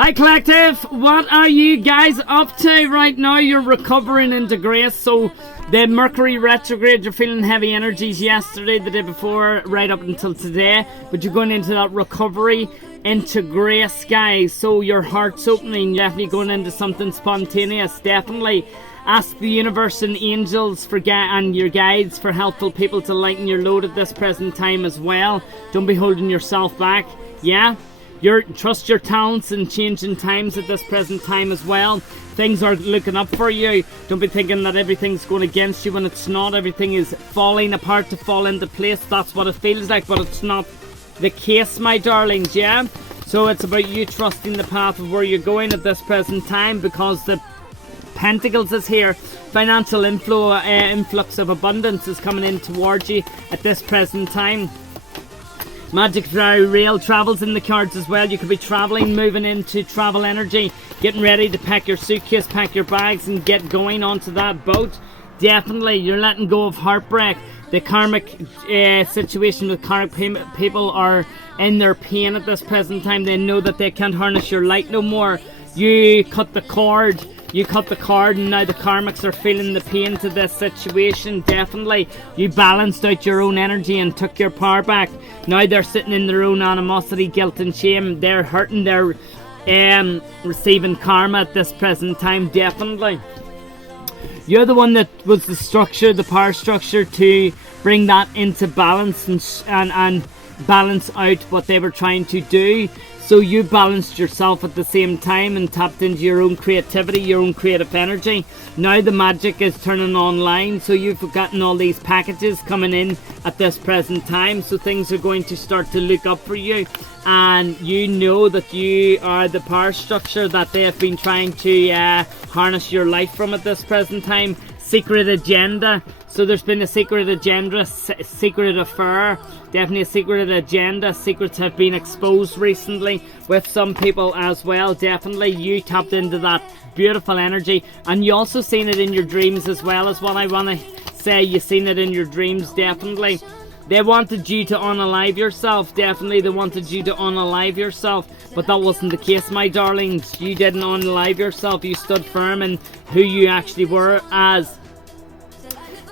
Hi Collective, what are you guys up to right now? You're recovering into grace, so the Mercury retrograde, you're feeling heavy energies yesterday, the day before, right up until today, but you're going into that recovery into grace, guys. So your heart's opening, definitely going into something spontaneous. Definitely ask the universe and angels and your guides for helpful people to lighten your load at this present time as well. Don't be holding yourself back. Yeah, trust your talents in changing times at this present time as well. Things are looking up for you. Don't be thinking that everything's going against you when it's not. Everything is falling apart to fall into place. That's what it feels like, but it's not the case, my darlings. Yeah, so it's about you trusting the path of where you're going at this present time, because the Pentacles is here. Financial influx of abundance is coming in towards you at this present time. Magic very real. Travels in the cards as well. You could be traveling, moving into travel energy, getting ready to pack your suitcase, pack your bags and get going onto that boat. Definitely you're letting go of heartbreak. The karmic situation with karmic people are in their pain at this present time. They know that they can't harness your light no more. You cut the cord. You cut the cord, and now the karmics are feeling the pain to this situation. Definitely you balanced out your own energy and took your power back. Now they're sitting in their own animosity, guilt and shame. They're hurting. They're receiving karma at this present time. Definitely you're the one that was the structure, the power structure, to bring that into balance and balance out what they were trying to do. So you balanced yourself at the same time and tapped into your own creativity, your own creative energy. Now the magic is turning online, so you've gotten all these packages coming in at this present time. So things are going to start to look up for you, and you know that you are the power structure that they have been trying to harness your life from at this present time. Secret agenda. So there's been a secret agenda, secret affair, definitely a secret agenda. Secrets have been exposed recently with some people as well. Definitely you tapped into that beautiful energy, and you also seen it in your dreams as well, is what I want to say. You seen it in your dreams. Definitely they wanted you to unalive yourself. Definitely they wanted you to unalive yourself, but that wasn't the case, my darlings. You didn't unalive yourself. You stood firm in who you actually were as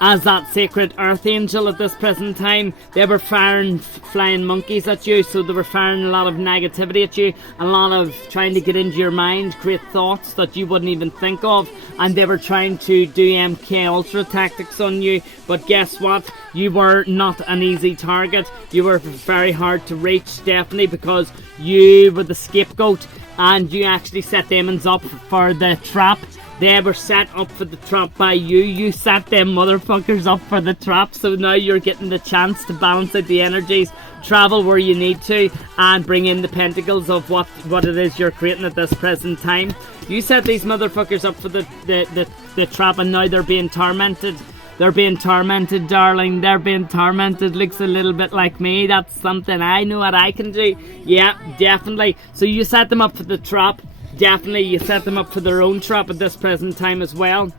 that sacred earth angel at this present time. They were firing flying monkeys at you, so they were firing a lot of negativity at you, a lot of trying to get into your mind, create thoughts that you wouldn't even think of, and they were trying to do MK Ultra tactics on you. But guess what? You were not an easy target. You were very hard to reach, definitely, because you were the scapegoat, and you actually set demons up for the trap. They were set up for the trap by you. You set them motherfuckers up for the trap. So now you're getting the chance to balance out the energies, travel where you need to, and bring in the pentacles of what it is you're creating at this present time. You set these motherfuckers up for the trap, and now they're being tormented. They're being tormented, darling. They're being tormented. Looks a little bit like me. That's something I know what I can do. Yeah, definitely. So you set them up for the trap. Definitely you set them up for their own trap at this present time as well.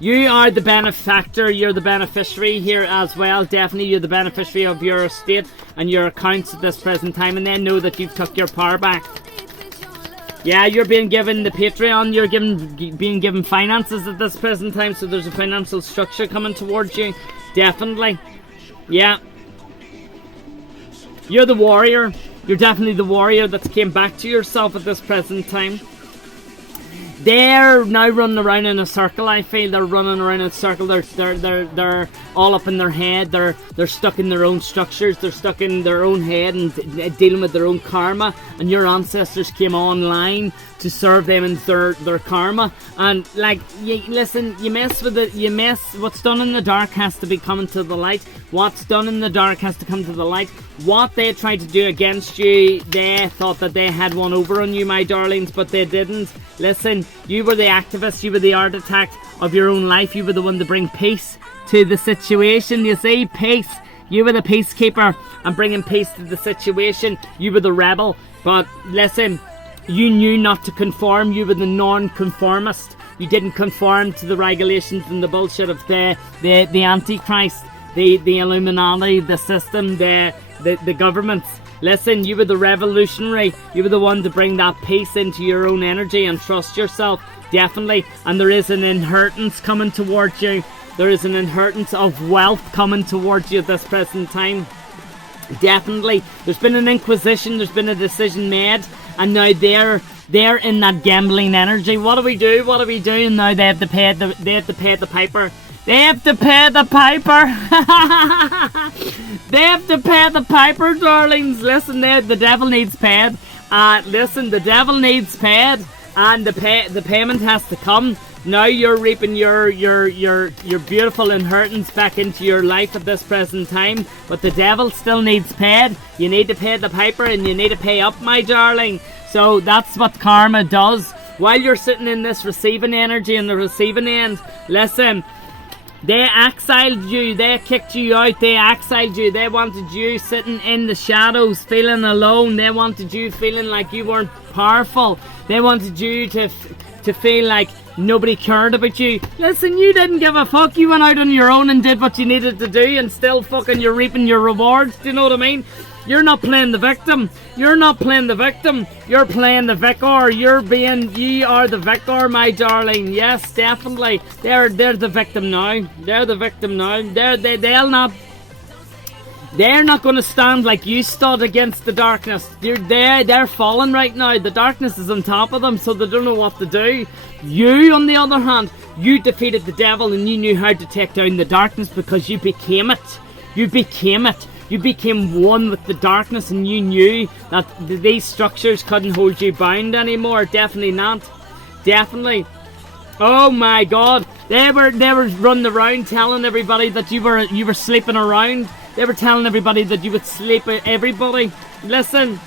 You are the benefactor. You're the beneficiary here as well. Definitely you're the beneficiary of your estate and your accounts at this present time, and then know that you've took your power back. Yeah, you're being given the Patreon. You're being given finances at this present time, so there's a financial structure coming towards you. Definitely. Yeah. You're the warrior. You're definitely the warrior that's came back to yourself at this present time. They're now running around in a circle. I feel they're running around in a circle. They're all up in their head. They're stuck in their own structures. They're stuck in their own head and dealing with their own karma. And your ancestors came online to serve them in their karma. And like, listen, you mess with it. You mess. What's done in the dark has to be coming to the light. What's done in the dark has to come to the light. What they tried to do against you, they thought that they had one over on you, my darlings, but they didn't. Listen, you were the activist. You were the architect of your own life. You were the one to bring peace to the situation. You see, peace. You were the peacekeeper and bringing peace to the situation. You were the rebel. But listen, you knew not to conform. You were the non-conformist. You didn't conform to the regulations and the bullshit of the Antichrist, the Illuminati, the system, the governments. Listen, you were the revolutionary. You were the one to bring that peace into your own energy and trust yourself. Definitely. And there is an inheritance coming towards you. There is an inheritance of wealth coming towards you at this present time. Definitely. There's been an inquisition. There's been a decision made. And now they're in that gambling energy. What do we do? What are we doing now? They have to pay the piper. They have to pay the piper. They have to pay the piper, darlings. Listen, the devil needs paid. Listen, the devil needs paid, and the payment has to come. Now you're reaping your beautiful inheritance back into your life at this present time, but the devil still needs paid. You need to pay the piper, and you need to pay up, my darling. So that's what karma does. While you're sitting in this receiving energy and the receiving end, listen. They exiled you, they kicked you out, they exiled you, they wanted you sitting in the shadows, feeling alone, they wanted you feeling like you weren't powerful, they wanted you to feel like nobody cared about you. Listen, you didn't give a fuck, you went out on your own and did what you needed to do, and still fucking you're reaping your rewards, do you know what I mean? You're not playing the victim. You're not playing the victim. You're playing the vicar. You are the vicar, my darling. Yes, definitely. They're the victim now. They're the victim now. They're not going to stand like you stood against the darkness. They're falling right now. The darkness is on top of them, so they don't know what to do. You, on the other hand, you defeated the devil and you knew how to take down the darkness because you became it. You became it. You became one with the darkness, and you knew that these structures couldn't hold you bound anymore. Definitely not. Definitely. Oh my God. They were running around telling everybody that you were sleeping around. They were telling everybody that you would sleep with everybody. Listen.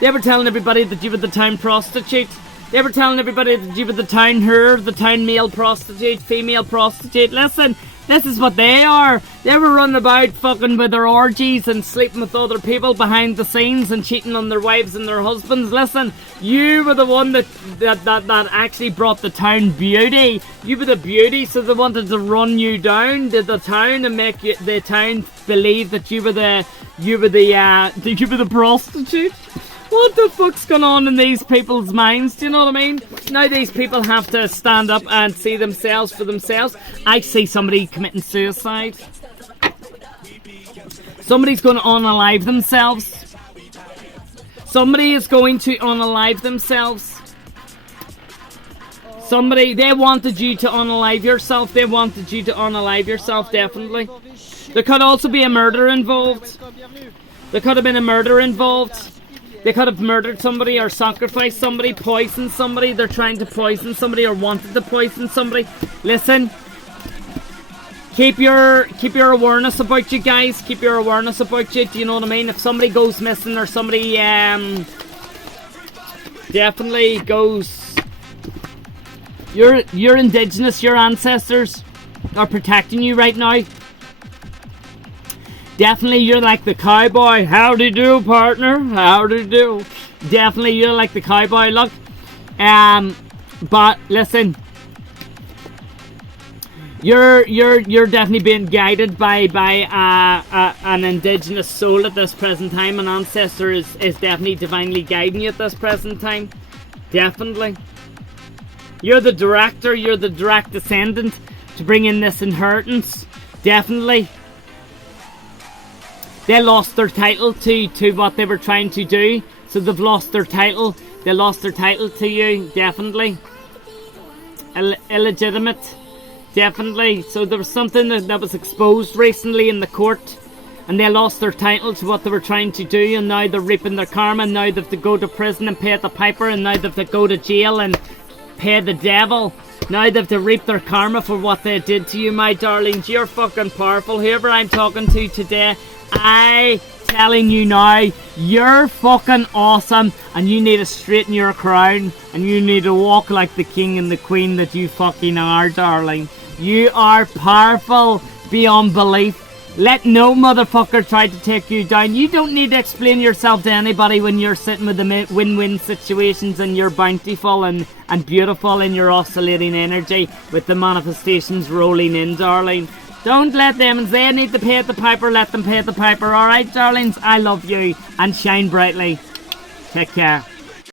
They were telling everybody that you were the town prostitute. They were telling everybody that you were the town whore, the town male prostitute, female prostitute. Listen. This is what they are. They were running about fucking with their orgies and sleeping with other people behind the scenes and cheating on their wives and their husbands. Listen, you were the one that actually brought the town beauty. You were the beauty, so they wanted to run you down to the town and make the town believe that you were the prostitute. What the fuck's going on in these people's minds? Do you know what I mean? Now these people have to stand up and see themselves for themselves. I see somebody committing suicide. Somebody's going to unalive themselves. Somebody is going to unalive themselves. They wanted you to unalive yourself. They wanted you to unalive yourself, definitely. There could also be a murder involved. There could have been a murder involved. They could have murdered somebody or sacrificed somebody, poisoned somebody. They're trying to poison somebody or wanted to poison somebody. Listen, keep your awareness about you, guys. Keep your awareness about you. Do you know what I mean? If somebody goes missing or somebody definitely goes, your indigenous, your ancestors are protecting you right now. Definitely, you're like the cowboy. Howdy do, partner. Howdy do. Definitely, you're like the cowboy. Look, but listen, you're definitely being guided by an indigenous soul at this present time. An ancestor is definitely divinely guiding you at this present time. Definitely, you're the director. You're the direct descendant to bring in this inheritance. Definitely. They lost their title to what they were trying to do. So they've lost their title. They lost their title to you, definitely. Illegitimate, definitely. So there was something that was exposed recently in the court. And they lost their title to what they were trying to do. And now they're reaping their karma. And now they have to go to prison and pay the piper. And now they have to go to jail and pay the devil. Now they have to reap their karma for what they did to you, my darlings. You're fucking powerful. Whoever I'm talking to today, I telling you now, you're fucking awesome, and you need to straighten your crown, and you need to walk like the king and the queen that you fucking are, darling. You are powerful beyond belief. Let no motherfucker try to take you down. You don't need to explain yourself to anybody when you're sitting with the win-win situations and you're bountiful and beautiful in your oscillating energy with the manifestations rolling in, darling. Don't let them, and they need to pay the piper, let them pay the piper. Alright, darlings, I love you, and shine brightly. Take care.